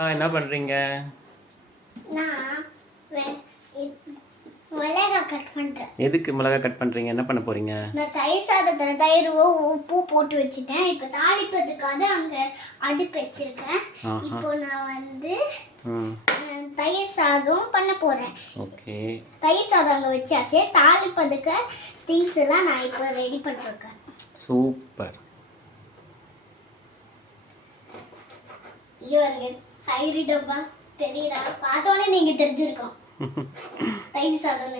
என்ன பண்றீங்க? நான் மிளகாய் கட் பண்றேன். எதுக்கு மிளகாய் கட் பண்றீங்க? என்ன பண்ண போறீங்க? நான் தயிர் சாதத்துல தயிர் உப்பு போட்டு வச்சிட்டேன். இப்போ தாளிப்பதுக்காக அங்க அடுப்பு வச்சிருக்கேன். இப்போ நான் தயிர் சாதம் பண்ண போறேன். ஓகே. தயிர் சாதம் அங்க வச்சாச்சு. தாளிப்பதுக்கு திங்ஸ் எல்லாம் நான் இப்போ ரெடி பண்ணிருக்கேன். சூப்பர். இங்க தயிர் டப்பா தெரியுதா? பார்த்தோன்னே நீங்க தெரிஞ்சிருக்கோம். தயிர் சாதம்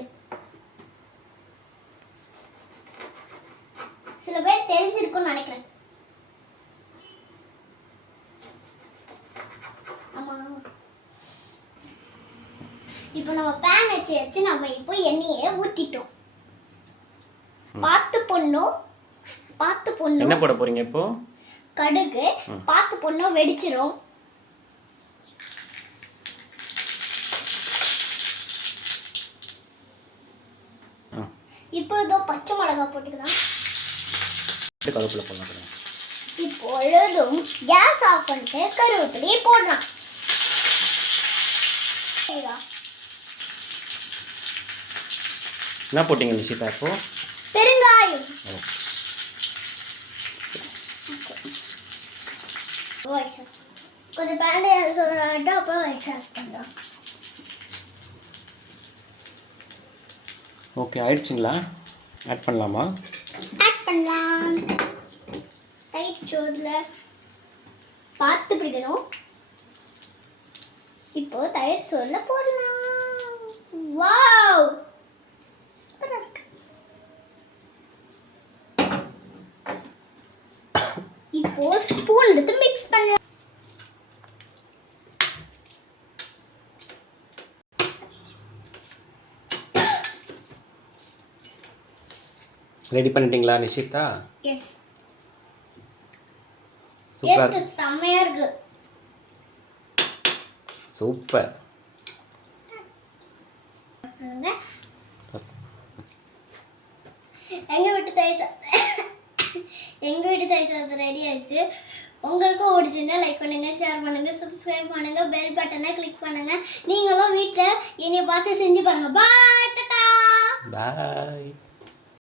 சில பேர் தெரிஞ்சிருக்கும்னு நினைக்கிறேன். ஆமா. இப்போ நம்ம பேன் வச்சு நம்ம இப்போ எண்ணெயை ஊத்திட்டோம். பார்த்து பொண்ணும் என்ன போட போறீங்க இப்போ? கடுகு. பார்த்து பொண்ணும் வெடிச்சிரும். இப்பொழுதோ பச்சை மிளகாய் போட்டுக்கலாம். கருவேப்பிலை போடலாம். இப்பொழுதும் கேஸ் ஆஃப் பண்ணிட்டு கருவேப்பிலையை போடலாம். என்ன போட்டீங்க நிஷிதா இப்போ? பெருங்காயம். கொஞ்சம் பேண்ட் அப்புறம் வயசா பண்ணுறோம். ஓகே, ஆயிடுச்சுங்களா? ஆட் பண்ணலாமா? ஆட் பண்ணலாம். தயிர் சோறில் பார்த்து பிடிக்கணும். இப்போ தயிர் சோறில் போடலாம். வாவ், சூப்பராக இருக்கு. இப்போ ஸ்பூன் எடுத்து மிக்ஸ் பண்ணலாம். ரெடி பண்ணிட்டீங்களா நிஷிதா? எஸ். சூப்பர். செம்மையா இருக்கு. சூப்பர். எங்க வீட்டு தயிர் சாதம் ரெடி ஆயிடுச்சு. உங்களுக்கும் பிடிச்சிருந்தா லைக் பண்ணுங்க, ஷேர் பண்ணுங்க, சப்ஸ்கிரைப் பண்ணுங்க, பெல் பட்டனை கிளிக் பண்ணுங்க. நீங்களும் வீட்டில் என்னை பார்த்து செஞ்சு பாருங்க. பாய், டாடா. பாய்.